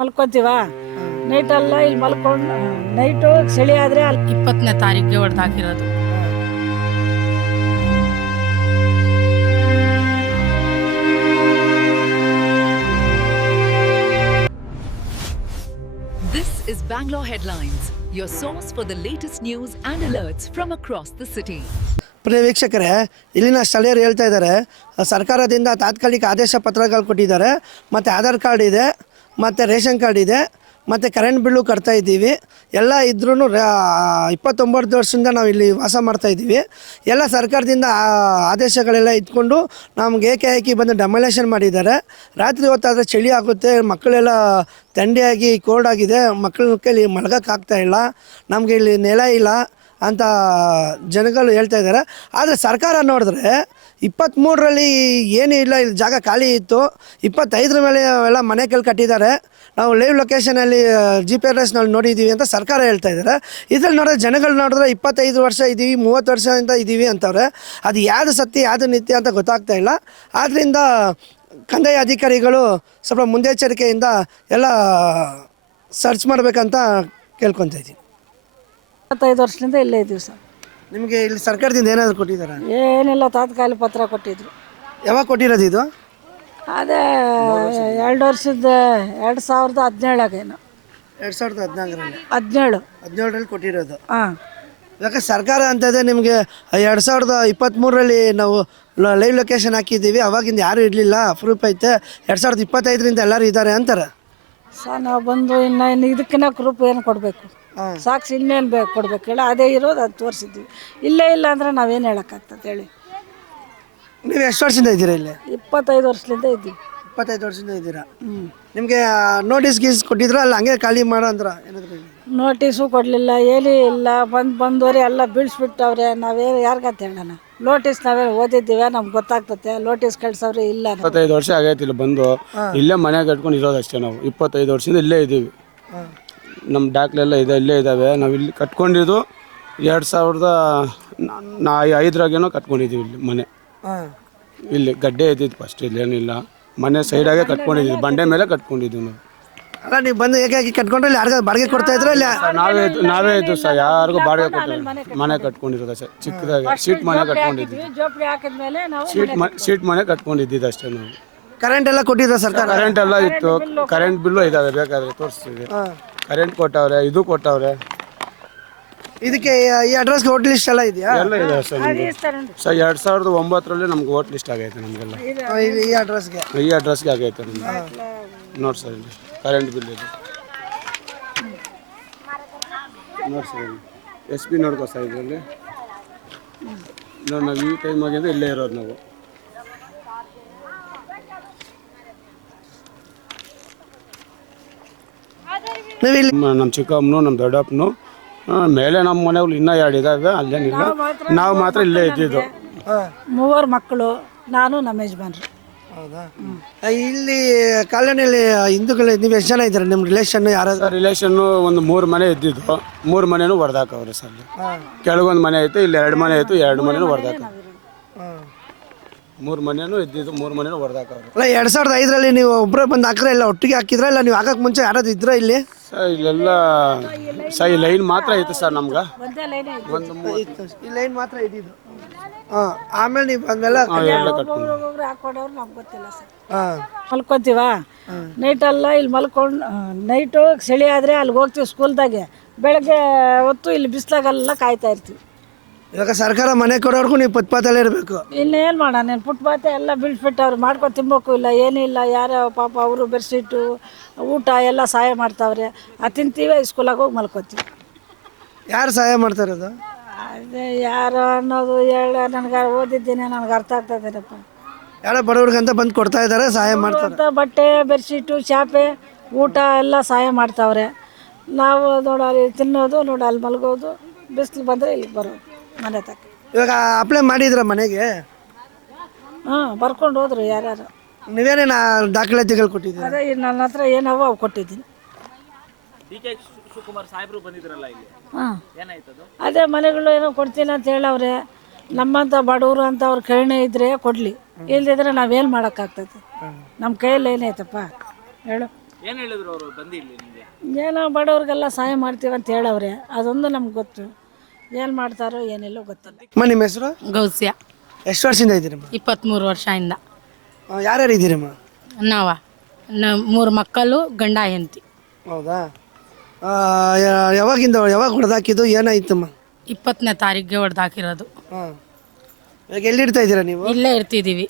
ಮಲ್ಕೋತೀವ ನೈಟೆಲ್ಲ ಇಲ್ಲಿ ಮಲ್ಕೊಂಡು ನೈಟು ಚಳಿ ಆದರೆ ಅಲ್ಲಿ 20ನೇ ತಾರೀಕಿಗೆ ಹೊಡೆದಾಕಿರೋದು. This is Bangalore Headlines, your source for the latest news and alerts from across the city. ಪ್ರಿಯ ವೀಕ್ಷಕರೇ, ಇಲ್ಲಿನ ಸ್ಥಳೀಯರು ಹೇಳ್ತಾ ಇದ್ದಾರೆ, ಸರ್ಕಾರದಿಂದ ತಾತ್ಕಾಲಿಕ ಆದೇಶ ಪತ್ರಗಳು ಕೊಟ್ಟಿದ್ದಾರೆ, ಮತ್ತು ಆಧಾರ್ ಕಾರ್ಡ್ ಇದೆ, ಮತ್ತು ರೇಷನ್ ಕಾರ್ಡ್ ಇದೆ, ಮತ್ತು ಕರೆಂಟ್ ಬಿಲ್ಲು ಕಟ್ತಾ ಇದ್ದೀವಿ. ಎಲ್ಲ ಇದ್ರೂ 29 ವರ್ಷದಿಂದ ನಾವು ಇಲ್ಲಿ ವಾಸ ಮಾಡ್ತಾಯಿದ್ದೀವಿ. ಎಲ್ಲ ಸರ್ಕಾರದಿಂದ ಆದೇಶಗಳೆಲ್ಲ ಇಟ್ಕೊಂಡು ನಮ್ಗೆ ಏಕಾಏಕಿ ಬಂದು ಡೆಮೊಲೇಷನ್ ಮಾಡಿದ್ದಾರೆ. ರಾತ್ರಿ ಹೊತ್ತಾದರೆ ಚಳಿ ಆಗುತ್ತೆ, ಮಕ್ಕಳೆಲ್ಲ ಥಂಡಿಯಾಗಿ ಕೋಲ್ಡ್ ಆಗಿದೆ, ಮಕ್ಕಳ ಕೈಲಿ ಮಲಗೋಕ್ಕಾಗ್ತಾ ಇಲ್ಲ, ನಮಗೆ ಇಲ್ಲಿ ನೆಲ ಇಲ್ಲ ಅಂತ ಜನಗಳು ಹೇಳ್ತಾ ಇದ್ದಾರೆ. ಆದರೆ ಸರ್ಕಾರ ನೋಡಿದ್ರೆ 23ರಲ್ಲಿ ಏನೂ ಇಲ್ಲ, ಇಲ್ಲಿ ಜಾಗ ಖಾಲಿ ಇತ್ತು. 25ರ ಮೇಲೆ ಎಲ್ಲ ಮನೆ ಕಟ್ಟಿದ್ದಾರೆ. ನಾವು ಲೈವ್ ಲೊಕೇಶನಲ್ಲಿ GPS ನೋಡಿದ್ದೀವಿ ಅಂತ ಸರ್ಕಾರ ಹೇಳ್ತಾ ಇದ್ದಾರೆ. ಇದ್ರಲ್ಲಿ ನೋಡಿದ್ರೆ ಜನಗಳು ನೋಡಿದ್ರೆ 25 ವರ್ಷ ಇದ್ದೀವಿ, 30 ವರ್ಷದಿಂದ ಇದ್ದೀವಿ ಅಂತವ್ರೆ. ಅದು ಯಾವುದು ಸತ್ಯ ಯಾವುದು ನಿತ್ಯ ಅಂತ ಗೊತ್ತಾಗ್ತಾ ಇಲ್ಲ. ಆದ್ದರಿಂದ ಕಂದಾಯ ಅಧಿಕಾರಿಗಳು ಸ್ವಲ್ಪ ಮುನ್ನೆಚ್ಚರಿಕೆಯಿಂದ ಎಲ್ಲ ಸರ್ಚ್ ಮಾಡಬೇಕಂತ ಕೇಳ್ಕೊತಾ ಇದ್ದೀನಿ. 25 ವರ್ಷದಿಂದ ಇಲ್ಲೇ ಇದ್ದೀವಿ ಸರ್. ನಿಮಗೆ ಇಲ್ಲಿ ಸರ್ಕಾರದಿಂದ ಏನಾದರೂ ಕೊಟ್ಟಿದ್ದಾರೆ? ಏನಿಲ್ಲ, ತಾತ್ಕಾಲಿಕ ಪತ್ರ ಕೊಟ್ಟಿದ್ರು. ಯಾವಾಗ ಕೊಟ್ಟಿರೋದು ಇದು? ಅದೇ 2 ವರ್ಷದ 2017 2014ರಲ್ಲಿ 17 ಕೊಟ್ಟಿರೋದು. ಹಾಂ. ಯಾಕೆ ಸರ್ಕಾರ ಅಂತಂದರೆ ನಿಮಗೆ 2023ರಲ್ಲಿ ನಾವು ಲೈವ್ ಲೊಕೇಶನ್ ಹಾಕಿದ್ದೀವಿ, ಅವಾಗಿಂದ ಯಾರೂ ಇರಲಿಲ್ಲ, ಅಪ್ರೂಪ್ ಐತೆ. 2025ರಿಂದ ಎಲ್ಲರೂ ಇದ್ದಾರೆ ಅಂತಾರೆ ಸರ್. ನಾವು ಬಂದು ಇನ್ನು ಇದಕ್ಕಿನ್ನ ಗ್ರೂಪ್ ಏನು ಕೊಡಬೇಕು, ಸಾಕ್ಷಿ ಇನ್ನೇನು ಬೇಕು ಕೊಡ್ಬೇಕು ಹೇಳಿ, ಅದೇ ಇರೋದು ಅದು ತೋರಿಸಿದ್ವಿ. ಇಲ್ಲೇ ಇಲ್ಲ ಅಂದರೆ ನಾವೇನು ಹೇಳೋಕ್ಕಾಗ್ತದೆ ಹೇಳಿ. ನೀವು ಎಷ್ಟು ವರ್ಷದಿಂದ ಇದ್ದೀರಾ ಇಲ್ಲಿ? 25 ವರ್ಷದಿಂದ ಇದ್ದೀವಿ. 25 ವರ್ಷದಿಂದ ಇದ್ದೀರಾ. ನಿಮಗೆ ನೋಟಿಸ್ ಗೀಸ್ ಕೊಟ್ಟಿದ್ರು ಅಲ್ಲ, ಹಂಗೆ ಖಾಲಿ ಮಾಡೋ ಅಂದ್ರ ಏನಾದರೂ? ನೋಟಿಸು ಕೊಡಲಿಲ್ಲ, ಏನೂ ಇಲ್ಲ. ಬಂದವರೆ ಎಲ್ಲ ಬೀಳ್ಸ್ಬಿಟ್ಟವ್ರೆ. ನಾವೇನು ಯಾರಿಗಂತ ಹೇಳೋಣ? ನೋಟಿಸ್ ನಾವೇ ಓದಿದ್ದೀವಿ, ನಮ್ಗೆ ಗೊತ್ತಾಗ್ತತೆ. ನೋಟಿಸ್ ಕಳ್ಸವ್ರೆ ಇಲ್ಲ. 25 ವರ್ಷ ಆಗೈತಿ ಇಲ್ಲಿ ಬಂದು, ಇಲ್ಲೇ ಮನೆ ಕಟ್ಕೊಂಡು ಇರೋದು ಅಷ್ಟೇ. ನಾವು 25 ವರ್ಷದಿಂದ ಇಲ್ಲೇ ಇದ್ದೀವಿ. ನಮ್ಮ ದಾಖಲೆಲ್ಲ ಇದೆ, ಇಲ್ಲೇ ಇದ್ದಾವೆ. ನಾವು ಇಲ್ಲಿ ಕಟ್ಕೊಂಡಿದ್ದು 2005ರಾಗೇನೋ ಕಟ್ಕೊಂಡಿದ್ದೀವಿ ಇಲ್ಲಿ ಮನೆ. ಇಲ್ಲಿ ಗಡ್ಡೆ ಇದ್ದಿದ್ದು ಫಸ್ಟ್, ಇಲ್ಲೇನಿಲ್ಲ, ಮನೆ ಸೈಡಾಗೆ ಕಟ್ಕೊಂಡಿದ್ದೀವಿ, ಬಂಡೆ ಮೇಲೆ ಕಟ್ಕೊಂಡಿದ್ದೀವಿ ನಾವು. ಅಲ್ಲ, ನೀವು ಬಂದು ಏಕಾಗಿ ಕಟ್ಕೊಂಡ್ರೆ ಯಾರಿಗಾದ್ರು ಬಾಡಿಗೆ ಕೊಡ್ತಾ ಇದ್ರೆ ಇಲ್ಲ? ನಾವೇ ಇದ್ದು ಸರ್, ಯಾರಿಗೂ ಬಾಡಿಗೆ ಕೊಟ್ಟಿಲ್ಲ, ಮನೆ ಕಟ್ಕೊಂಡಿರೋದು ಸರ್. ಚಿಕ್ಕದಾಗಿ ಶೀಟ್ ಮನೆ ಕಟ್ಕೊಂಡಿದ್ವಿ, ಜೋಪಡಿ ಹಾಕಿದ್ಮೇಲೆ ನಾವು ಶೀಟ್ ಮನೆ ಕಟ್ಕೊಂಡಿದ್ದಿದ್ದು ಅಷ್ಟೇ ನಾವು. ಕರೆಂಟ್ ಎಲ್ಲ ಕೊಟ್ಟಿದ್ರೆ ಸರ್ಕಾರ? ಕರೆಂಟ್ ಎಲ್ಲ ಇತ್ತು, ಕರೆಂಟ್ ಬಿಲ್ಲು ಇದಾವೆ, ಬೇಕಾದ್ರೆ ತೋರಿಸ್ತೀವಿ. ಕರೆಂಟ್ ಕೊಟ್ಟವ್ರೆ, ಇದು ಕೊಟ್ಟವ್ರೆ. ಇದಕ್ಕೆ ಈ ಅಡ್ರೆಸ್ಗೆ ಹೋಟೆಲ್ ಲಿಸ್ಟ್ ಎಲ್ಲ ಇದೆಯಾ? ಎಲ್ಲ ಇದೆ ಸರ್. ಸರ್ 2009ರಲ್ಲಿ ನಮ್ಗೆ ವೋಟ್ ಲಿಸ್ಟ್ ಆಗೈತೆ ನಮಗೆಲ್ಲ. ಈ ಅಡ್ರೆಸ್ಗೆ ಆಗೈತೆ ನಮ್ಗೆ. ನೋಡಿ ಸರ್, ಇಲ್ಲಿ ಕರೆಂಟ್ ಬಿಲ್ ಇದೆ ನೋಡಿ ಸರ್. SP ನೋಡ್ಕೋ ಸರ್, ಇದರಲ್ಲಿ ನಾವು ಈ ಟೈಮ್ ಆಗಿದ್ದು ಇಲ್ಲೇ ಇರೋದು ನಾವು. ನಮ್ಮ ಚಿಕ್ಕಮ್ಮನು ನಮ್ಮ ದೊಡ್ಡಪ್ಪನು ಮೇಲೆ, ನಮ್ಮ ಮನೆಗಳು ಇನ್ನೂ 2 ಇದ್ದಾವೆ, ಅಲ್ಲೇನಿಲ್ಲ. ನಾವು ಮಾತ್ರ ಇಲ್ಲೇ ಇದ್ದಿದ್ದು. 3 ಮಕ್ಕಳು, ನಾನು ನಮ್ಮ ಯಜಮಾನ್ರು. ಹೌದಾ? ಇಲ್ಲಿ ಕಾಲೋನಿಯಲ್ಲಿ ಹಿಂದೂಗಳು ನೀವು ಎಷ್ಟು ಜನ ಇದ್ದಾರೆ? ನಿಮ್ಮ ರಿಲೇಷನ್ ಯಾರಾದ್ರೂ? ರಿಲೇಷನ್ನು ಒಂದು 3 ಮನೆ ಇದ್ದಿದ್ದು, 3 ಮನೆನೂ ಹೊಡೆದಾಕವ್ರೆ ಸರ್. ಕೆಳಗೊಂದು ಮನೆ ಐತೆ, ಇಲ್ಲಿ 2 ಮನೆ ಆಯಿತು, 2 ಮನೆನೂ ಹೊಡೆದಾಕ. 3 ಮನೆನೂ ಇದ್ದಿದ್ದು, 3 ಮನೆನೂ ಹೊಡೆದಾಕವ್ರೆ. ಅಲ್ಲ, 2005ರಲ್ಲಿ ನೀವು ಒಬ್ಬರೇ ಬಂದು ಹಾಕ್ರೆ ಇಲ್ಲ ಒಟ್ಟಿಗೆ ಹಾಕಿದ್ರ? ಇಲ್ಲ ನೀವು ಹಾಕಕ್ಕೆ ಮುಂಚೆ ಯಾರಾದ್ರು ಇದ್ರ ಇಲ್ಲಿ? ಸರ್ ಇಲ್ಲೆಲ್ಲ ಸರ್ ಈ ಲೈನ್ ಮಾತ್ರ ಐತೆ ಸರ್ ನಮ್ಗೆ. ಈ ಲೈನ್ ಮಾತ್ರ ಇದ್ದಿದ್ದು. ಆಮೇಲೆ ನೀವು ಬಂದೆಲ್ಲ ಹಾಕೊಂಡವ್ರು ನಮ್ಗೆ ಗೊತ್ತಿಲ್ಲ ಸರ್. ಮಲ್ಕೊತೀವ ನೈಟೆಲ್ಲ ಇಲ್ಲಿ ಮಲ್ಕೊಂಡು, ನೈಟು ಚಳಿ ಆದರೆ ಅಲ್ಲಿಗೆ ಹೋಗ್ತೀವಿ ಸ್ಕೂಲ್ದಾಗೆ. ಬೆಳಗ್ಗೆ ಹೊತ್ತು ಇಲ್ಲಿ ಬಿಸಿಲಾಗೆಲ್ಲ ಕಾಯ್ತಾ ಇರ್ತೀವಿ. ಇವಾಗ ಸರ್ಕಾರ ಮನೆ ಕೊಡೋರ್ಗು ನೀವು ಫುಟ್ಪಾತಲ್ಲೇ ಇರಬೇಕು. ಇನ್ನೇನು ಮಾಡೋಣ? ನೀನು ಫುಟ್ಪಾತ್ ಎಲ್ಲ ಬೀಳ್ಸ್ಬಿಟ್ಟವ್ರು, ಮಾಡ್ಕೊಂಡು ತಿನ್ಬೇಕು ಇಲ್ಲ, ಏನಿಲ್ಲ. ಯಾರೋ ಪಾಪ ಅವರು ಬೆಡ್ಶೀಟು ಊಟ ಎಲ್ಲ ಸಹಾಯ ಮಾಡ್ತಾವ್ರೆ, ಅದು ತಿಂತೀವಿ, ಸ್ಕೂಲಾಗ ಹೋಗಿ ಮಲ್ಕೋತೀವಿ. ಯಾರು ಸಹಾಯ ಮಾಡ್ತಾರದು? ಅದೇ ಯಾರು ಅನ್ನೋದು ನನಗೆ ಓದಿದ್ದೀನಿ, ನನಗೆ ಅರ್ಥ ಆಗ್ತದೇನಪ್ಪ. ಯಾರೋ ಬಡವ್ರಿಗಂತ ಬಂದು ಕೊಡ್ತಾ ಇದ್ದಾರೆ, ಸಹಾಯ ಮಾಡ್ತಾರೆ. ಬಟ್ಟೆ ಬೆಡ್ಶೀಟು ಚಾಪೆ ಊಟ ಎಲ್ಲ ಸಹಾಯ ಮಾಡ್ತಾವ್ರೆ. ನಾವು ನೋಡಲ್ಲಿ ತಿನ್ನೋದು, ಅಲ್ಲಿ ಮಲಗೋದು, ಬಿಸಿಲು ಬಂದರೆ ಇಲ್ಲಿಗೆ ಬರೋದು ಮನೆ ತಕ್ಕ. ಇವಾಗ ಅಪ್ಲೈ ಮಾಡಿದ್ರ ಮನೆಗೆ? ಬರ್ಕೊಂಡು ಹೋದ್ರು ಯಾರ್ಯಾರು. ನೀವೇನೇನು ದಾಖಲಾತಿಗಳು ಕೊಟ್ಟಿದ್ದೀರಿ? ಅದೇ ನನ್ನ ಹತ್ರ ಏನವೋ ಅವು ಕೊಟ್ಟಿದ್ದೀನಿ. ಅದೇ ಮನೆಗಳು ಏನೋ ಕೊಡ್ತೀನಿ ಅಂತ ಹೇಳವ್ರೆ. ನಮ್ಮಂಥ ಬಡವರು ಅಂತ ಅವ್ರ ಕರುಣೆ ಇದ್ದರೆ ಕೊಡಲಿ, ಇಲ್ದಿದ್ರೆ ನಾವೇನು ಮಾಡೋಕ್ಕಾಗ್ತದೆ? ನಮ್ಮ ಕೈಯಲ್ಲಿ ಏನೈತಪ್ಪ ಹೇಳು. ಏನು ಹೇಳಿದ್ರು ಅವರು ಬಂದು ಇಲ್ಲಿ ನಿಮಗೆ? ಏನೋ ಬಡವ್ರಿಗೆಲ್ಲ ಸಹಾಯ ಮಾಡ್ತೀವಿ ಅಂತ ಹೇಳವ್ರೆ, ಅದೊಂದು ನಮ್ಗೆ ಗೊತ್ತು. ಏನು ಮಾಡ್ತಾರೋ ಏನಿಲ್ಲೋ ಗೊತ್ತಿಲ್ಲ. ಅಮ್ಮ ನಿಮ್ಮ ಹೆಸರು? ಗೌಸ್ಯ. ಎಷ್ಟು ವರ್ಷದಿಂದ ಇದ್ದೀರಮ್ಮ? 23 ವರ್ಷದಿಂದ. ಯಾರ್ಯಾರು ಇದ್ದೀರಮ್ಮ? ನಾವ 3 ಮಕ್ಕಳು, ಗಂಡ ಹೆಂಡತಿ. ಹೌದಾ? ಯಾವಾಗ ಹೊಡೆದಾಕಿದ್ದು, ಏನಾಯ್ತಮ್ಮ? 20ನೇ ತಾರೀಕಿಗೆ ಹೊಡೆದಾಕಿರೋದು. ಹಾಂ. ಇವಾಗ ಎಲ್ಲಿಡ್ತಾ ಇದ್ದೀರಾ ನೀವು? ಇಲ್ಲೇ ಇರ್ತಿದ್ದೀವಿ,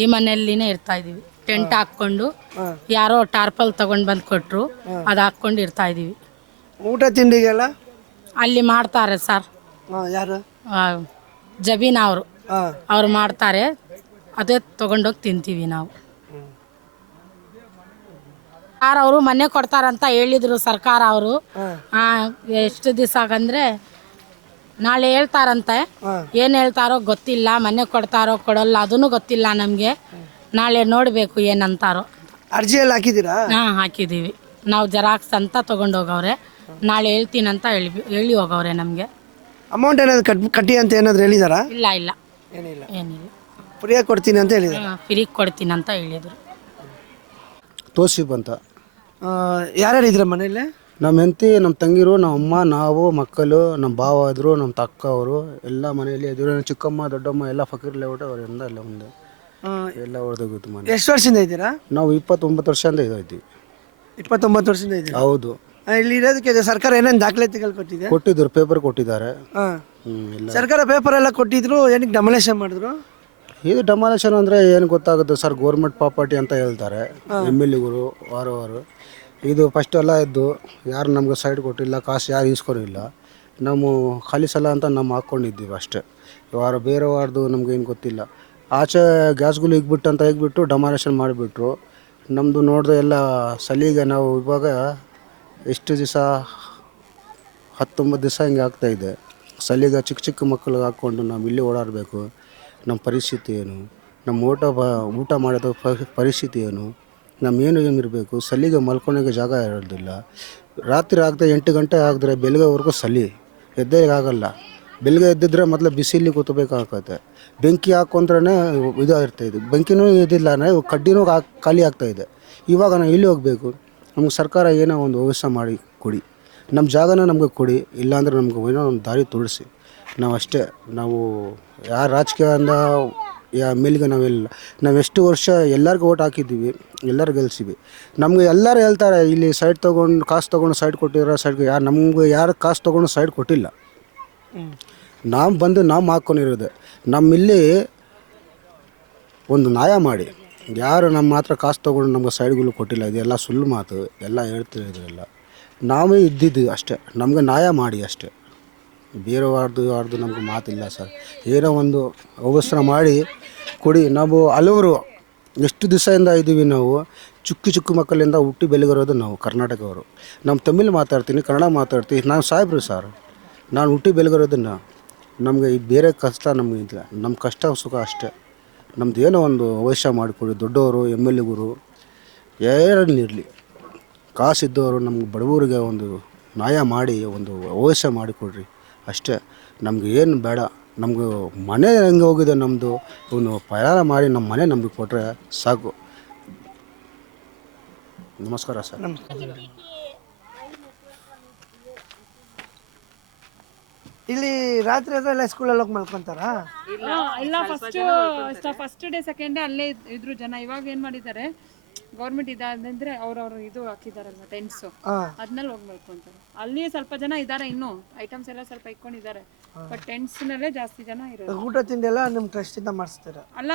ಈ ಮನೆಯಲ್ಲಿನೇ ಇರ್ತಾ ಇದ್ದೀವಿ. ಟೆಂಟ್ ಹಾಕ್ಕೊಂಡು ಯಾರೋ ಟಾರ್ಪಲ್ ತಗೊಂಡು ಬಂದು ಕೊಟ್ಟರು, ಅದು ಹಾಕ್ಕೊಂಡು ಇರ್ತಾ ಇದ್ದೀವಿ. ಊಟ ತಿಂಡಿಗೆಲ್ಲ ಅಲ್ಲಿ ಮಾಡ್ತಾರೆ ಸರ್. ಯಾರು? ಜಬೀನ್ ಅವ್ರು ಮಾಡ್ತಾರೆ, ಅದೇ ತೊಗೊಂಡೋಗಿ ತಿಂತೀವಿ ನಾವು. ಯಾರು ಅವರು ಮನೆ ಕೊಡ್ತಾರಂತ ಹೇಳಿದ್ರು ಸರ್ಕಾರ ಅವರು. ಎಷ್ಟು ದಿವಸ ಆಗಂದ್ರೆ ನಾಳೆ ಹೇಳ್ತಾರಂತೆ, ಏನು ಹೇಳ್ತಾರೋ ಗೊತ್ತಿಲ್ಲ. ಮನೆ ಕೊಡ್ತಾರೋ ಕೊಡಲ್ಲ ಅದನ್ನು ಗೊತ್ತಿಲ್ಲ ನಮಗೆ. ನಾಳೆ ನೋಡಬೇಕು ಏನಂತಾರೋ. ಅರ್ಜಿ ಎಲ್ಲ ಹಾಕಿದ್ದೀರಾ? ಹಾಕಿದ್ದೀವಿ ನಾವು. ಜೆರಾಕ್ಸ್ ಅಂತ ತೊಗೊಂಡೋಗವ್ರೆ, ನಾಳೆ ಹೇಳ್ತೀನಂತ ಹೇಳಿ ಹೋಗವ್ರೆ ನಮಗೆ. ಅಮೌಂಟ್ ಏನಾದ್ರು ಕಟ್ಟಿ ಅಂತ ಏನಾದ್ರು ಹೇಳಿದಾರಾ? ಇಲ್ಲ ಇಲ್ಲ, ಏನಿಲ್ಲ. ಏನಿಲ್ಲ, ಫ್ರೀಯಾಗಿ ಕೊಡ್ತೀನಿ ಅಂತ ಹೇಳಿದಾರೆ. ಫ್ರೀ ಕೊಡ್ತೀನಿ ಅಂತ ಹೇಳಿದರು. ತೋಸಿಬ್ ಅಂತ. ಯಾರ್ಯಾರು ಇದ್ರ ಮನೇಲಿ? ನಮ್ಮ ಹೆಂಡತಿ, ನಮ್ಮ ತಂಗಿರು, ನಮ್ಮ ಅಮ್ಮ, ನಾವು ಮಕ್ಕಳು, ನಮ್ಮ ಭಾವ ಆದರು, ನಮ್ಮ ತಕ್ಕ ಅವರು ಎಲ್ಲ ಮನೆಯಲ್ಲಿ ಇದ್ರು. ಚಿಕ್ಕಮ್ಮ ದೊಡ್ಡಮ್ಮ ಎಲ್ಲ ಫಕೀರ್ ಲೇಔಟ್ ಅವರಿಂದ ಎಲ್ಲ ಮುಂದೆ ಎಲ್ಲ ಹೊಡೆದೋಗಿತ್ತು ಮನೆ. ಎಷ್ಟು ವರ್ಷದಿಂದ ಇದ್ದೀರಾ? ನಾವು 29 ವರ್ಷದಿಂದ ಇದ್ದೀವಿ. 29 ವರ್ಷದಿಂದ ಇದ್ದೀರಾ? ಹೌದು. ಇಲ್ಲಿ ಇರೋದಕ್ಕೆ ಸರ್ಕಾರ ಏನೇನು ದಾಖಲಾತಿಗಳು ಕೊಟ್ಟಿದೆ? ಕೊಟ್ಟಿದ್ರು, ಪೇಪರ್ ಕೊಟ್ಟಿದ್ದಾರೆ. ಎಲ್ಲ ಸರ್ಕಾರ ಪೇಪರ್ ಎಲ್ಲ ಕೊಟ್ಟಿದ್ರು. ಏನಕ್ಕೆ ಡಮಲೇಷನ್ ಮಾಡಿದ್ರು? ಇದು ಡಮಾಲೇಷನ್ ಅಂದರೆ ಏನು ಗೊತ್ತಾಗುತ್ತೆ ಸರ್, ಗೌರ್ಮೆಂಟ್ ಪ್ರಾಪರ್ಟಿ ಅಂತ ಹೇಳ್ತಾರೆ MLAಗಳು ವಾರ. ಇದು ಫಸ್ಟ್ ಎಲ್ಲ ಇದ್ದು ಯಾರು ನಮ್ಗೆ ಸೈಡ್ ಕೊಟ್ಟಿಲ್ಲ, ಕಾಸು ಯಾರು ಈಸ್ಕೊಂಡಿಲ್ಲ. ನಾವು ಖಾಲಿ ಸಲ ಅಂತ ನಮ್ಮ ಹಾಕ್ಕೊಂಡಿದ್ದೀವಿ ಅಷ್ಟೇ. ಬೇರೆ ವಾರದು ನಮ್ಗೆ ಏನು ಗೊತ್ತಿಲ್ಲ. ಆಚೆ ಗ್ಯಾಸ್ಗಳು ಇಗ್ಬಿಟ್ಟು ಡಮಾಲೇಷನ್ ಮಾಡಿಬಿಟ್ರು. ನಮ್ಮದು ನೋಡಿದ್ರೆ ಎಲ್ಲ ಸಲಿಗೆ ನಾವು ಇವಾಗ ಎಷ್ಟು ದಿವಸ 19 ದಿವಸ ಹಿಂಗೆ ಆಗ್ತಾಯಿದೆ. ಸಲಿಗೆ ಚಿಕ್ಕ ಮಕ್ಕಳಿಗೆ ಹಾಕ್ಕೊಂಡು ನಾವು ಇಲ್ಲಿ ಓಡಾಡಬೇಕು. ನಮ್ಮ ಪರಿಸ್ಥಿತಿ ಏನು, ನಮ್ಮ ಊಟ ಮಾಡೋದು ಪರಿಸ್ಥಿತಿ ಏನು, ನಮ್ಮೇನು ಇರಬೇಕು. ಸಲಿಗೆ ಮಲ್ಕೊಳೋಕ್ಕೆ ಜಾಗ ಇರೋದಿಲ್ಲ. ರಾತ್ರಿ ಆಗದೆ 8 ಗಂಟೆ ಆಗಿದ್ರೆ ಬೆಳಗ್ಗೆವರೆಗೂ ಸಲಿ ಎದ್ದೇಗಾಗಲ್ಲ. ಬೆಳಗ್ಗೆ ಎದ್ದಿದ್ರೆ ಮೊದಲು ಬಿಸಿಲಿ ಕೂತಬೇಕಾಗತ್ತೆ. ಬೆಂಕಿ ಹಾಕೊಂಡ್ರೆ ಇದಾಗಿರ್ತಾಯಿದೆ. ಬೆಂಕಿನೂ ಇದಿಲ್ಲ, ಕಡ್ಡಿನೂ ಖಾಲಿ ಆಗ್ತಾಯಿದೆ. ಇವಾಗ ನಾವು ಇಲ್ಲಿ ಹೋಗಬೇಕು. ನಮ್ಗೆ ಸರ್ಕಾರ ಏನೋ ಒಂದು ವ್ಯವಸ್ಥೆ ಮಾಡಿ ಕೊಡಿ, ನಮ್ಮ ಜಾಗನ ನಮಗೆ ಕೊಡಿ. ಇಲ್ಲಾಂದ್ರೆ ನಮ್ಗೆ ಏನೋ ಒಂದು ದಾರಿ ತೋರಿಸಿ. ನಾವು ಅಷ್ಟೇ. ನಾವು ಯಾರು ರಾಜಕೀಯದಿಂದ ಮೇಲಿಗೆ ನಾವು ಎಷ್ಟು ವರ್ಷ ಎಲ್ಲರಿಗೂ ಓಟ್ ಹಾಕಿದ್ದೀವಿ, ಎಲ್ಲರೂ ಗೆಲ್ಸಿವಿ. ನಮಗೆ ಎಲ್ಲರೂ ಹೇಳ್ತಾರೆ ಇಲ್ಲಿ ಸೈಡ್ ಕಾಸು ತೊಗೊಂಡು ಸೈಡ್ ಕೊಟ್ಟಿರೋ ಸೈಡ್ ಯಾರು ಕಾಸು ತೊಗೊಂಡು ಸೈಡ್ ಕೊಟ್ಟಿಲ್ಲ. ನಾವು ಹಾಕ್ಕೊಂಡಿರೋದು. ನಮ್ಮಿಲ್ಲಿ ಒಂದು ನ್ಯಾಯ ಮಾಡಿ. ಯಾರು ನಮ್ಮ ಮಾತ್ರ ಕಾಸು ತೊಗೊಂಡು ನಮ್ಗೆ ಸೈಡ್ಗಳು ಕೊಟ್ಟಿಲ್ಲ. ಇದೆಲ್ಲ ಸುಳ್ಳು ಮಾತು, ಎಲ್ಲ ಹೇಳ್ತಿರೋದ್ರೆಲ್ಲ. ನಾವೇ ಇದ್ದಿದ್ದು ಅಷ್ಟೇ. ನಮಗೆ ನ್ಯಾಯ ಮಾಡಿ ಅಷ್ಟೇ. ಬೇರೆ ವಾರ್ದು ನಮ್ಗೆ ಮಾತಿಲ್ಲ ಸರ್. ಏನೋ ಒಂದು ವ್ಯವಸ್ಥೆ ಮಾಡಿ ಕೊಡಿ. ನಾವು ಹಲವರು ಎಷ್ಟು ದಿವಸದಿಂದ ಇದ್ದೀವಿ. ನಾವು ಚಿಕ್ಕ ಮಕ್ಕಳಿಂದ ಹುಟ್ಟಿ ಬೆಳಗಿರೋದು ನಾವು ಕರ್ನಾಟಕವರು. ನಮ್ಮ ತಮಿಳು ಮಾತಾಡ್ತೀನಿ, ಕನ್ನಡ ಮಾತಾಡ್ತೀನಿ. ನಾನು ಸಾಹೇಬ್ರು ಸರ್. ನಾನು ಹುಟ್ಟಿ ಬೆಳಗಿರೋದನ್ನು. ನಮಗೆ ಈ ಬೇರೆ ಕಷ್ಟ ನಮಗೆ ಇಲ್ಲ. ನಮ್ಮ ಕಷ್ಟ ಸುಖ ಅಷ್ಟೇ. ನಮ್ದು ಏನೋ ಒಂದು ವ್ಯವಸ್ಥೆ ಮಾಡಿಕೊಡಿ. ದೊಡ್ಡವರು MLAಗಳು ಏನಿರಲಿ, ಕಾಸಿದ್ದವರು ನಮ್ಗೆ ಬಡವರಿಗೆ ಒಂದು ನ್ಯಾಯ ಮಾಡಿ ಒಂದು ವ್ಯವಸ್ಥೆ ಮಾಡಿಕೊಡ್ರಿ ಅಷ್ಟೇ. ನಮ್ಗೆ ಏನು ಬೇಡ. ನಮಗೂ ಮನೆ ಹೆಂಗೆ ಹೋಗಿದೆ ನಮ್ಮದು ಒಂದು ಪರಿಹಾರ ಮಾಡಿ ನಮ್ಮ ಮನೆ ನಮಗೆ ಕೊಟ್ಟರೆ ಸಾಕು. ನಮಸ್ಕಾರ ಸರ್. ಇಲ್ಲಿ ರಾತ್ರಿ ಎಲ್ಲ ಸ್ಕೂಲಲ್ಲಿ ಹೋಗಿ ಮಲ್ಕೊಂತಾರಾ? ಇಲ್ಲ, ಫಸ್ಟ್ ಡೇ ಸೆಕೆಂಡ್ ಡೇ ಅಲ್ಲೇ ಇದ್ರು ಜನ. ಇವಾಗ ಏನ್ ಮಾಡಿದ್ದಾರೆ, ಗೌರ್ಮೆಂಟ್ ಇದಾದ್ರೆ ಅವ್ರವ್ರು ಇದು ಹಾಕಿದಾರಲ್ವ ಟೆಂಟ್ಸ್, ಅದ್ನಲ್ಲಿ ಹೋಗಿ ಮಲ್ಕೊಂತಾರೆ. ಅಲ್ಲಿ ಸ್ವಲ್ಪ ಜನ ಇದಾರೆ, ಇನ್ನು ಐಟಮ್ಸ್ ಎಲ್ಲ ಸ್ವಲ್ಪ ಇಟ್ಕೊಂಡಿದ್ದಾರೆ. ಬಟ್ ಟೆಂಟ್ಸ್ ನಲ್ಲೇ ಜಾಸ್ತಿ ಜನ ಇರೋದು. ಊಟ ತಿಂಡಿ ಎಲ್ಲ ನಿಮ್ಮ ಟ್ರಸ್ಟ್ ಇಂದ ಮಾಡಿಸ್ತೀರಾ? ಅಲ್ಲ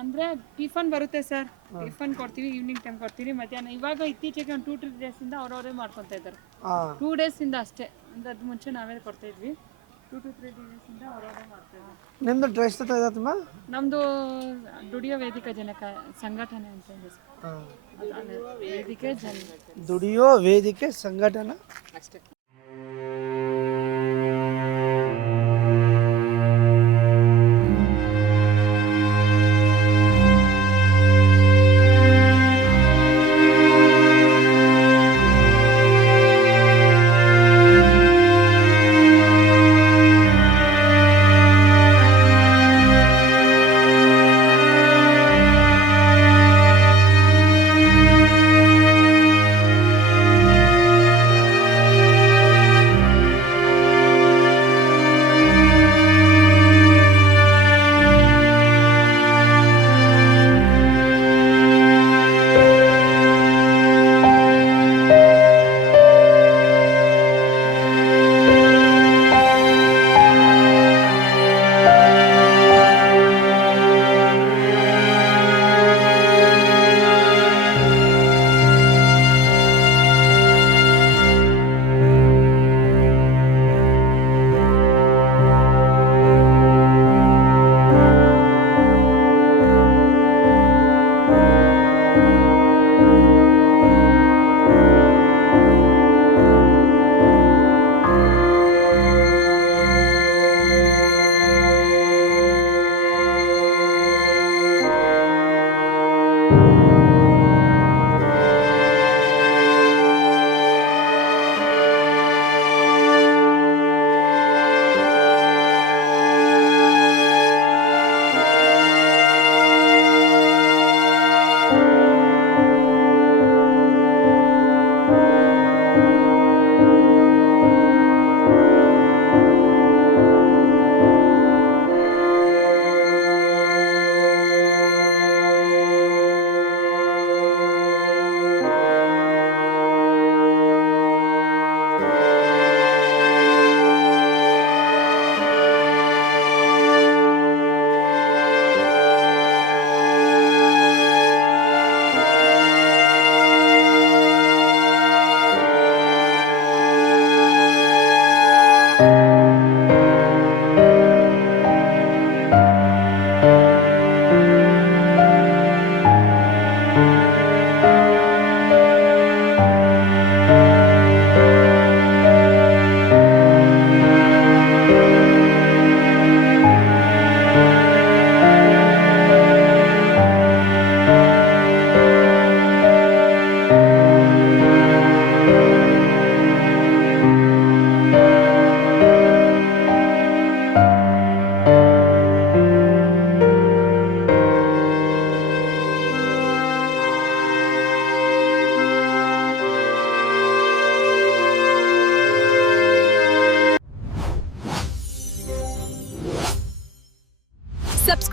ಅಂದ್ರೆ ಟಿಫನ್ ಬರುತ್ತೆ ಸರ್, ಟಿಫನ್ ಕೊಡ್ತೀವಿ, ಈವ್ನಿಂಗ್ ಟೈಮ್ ಕೊಡ್ತೀವಿ, ಮಧ್ಯಾಹ್ನ. ಇವಾಗ ಇತ್ತೀಚೆಗೆ ಒಂದು 2-3 ಡೇಸ್ ಇಂದ ಅವ್ರವರೇ ಮಾಡ್ಕೊಂತ ಇದ್ದಾರೆ. 2 ಡೇಸ್ ಇಂದ ಅಷ್ಟೇ. ಅಂದ್ರೆ ಅದ್ ಮುಂಚೆ ನಾವೇ ಕೊಡ್ತಾ ಇದ್ವಿ. 2-3 ಡೇಸ್ ಇಂದ ಅವರವರೇ ಮಾಡ್ತಾ ಇದ್ದಾರೆ. ನಿಮ್ದು ಟ್ರಸ್ಟ್ ತುಂಬ? ನಮ್ದು ದುಡಿಯೋ ವೇದಿಕೆ ಜನಕ ಸಂಘಟನೆ ಅಂತ ಇದೆ ಸರ್. ದುಡಿಯೋ ವೇದಿಕೆ ಸಂಘಟನಾ ಅಷ್ಟೇ.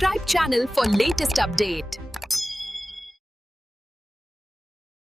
subscribe channel for latest update.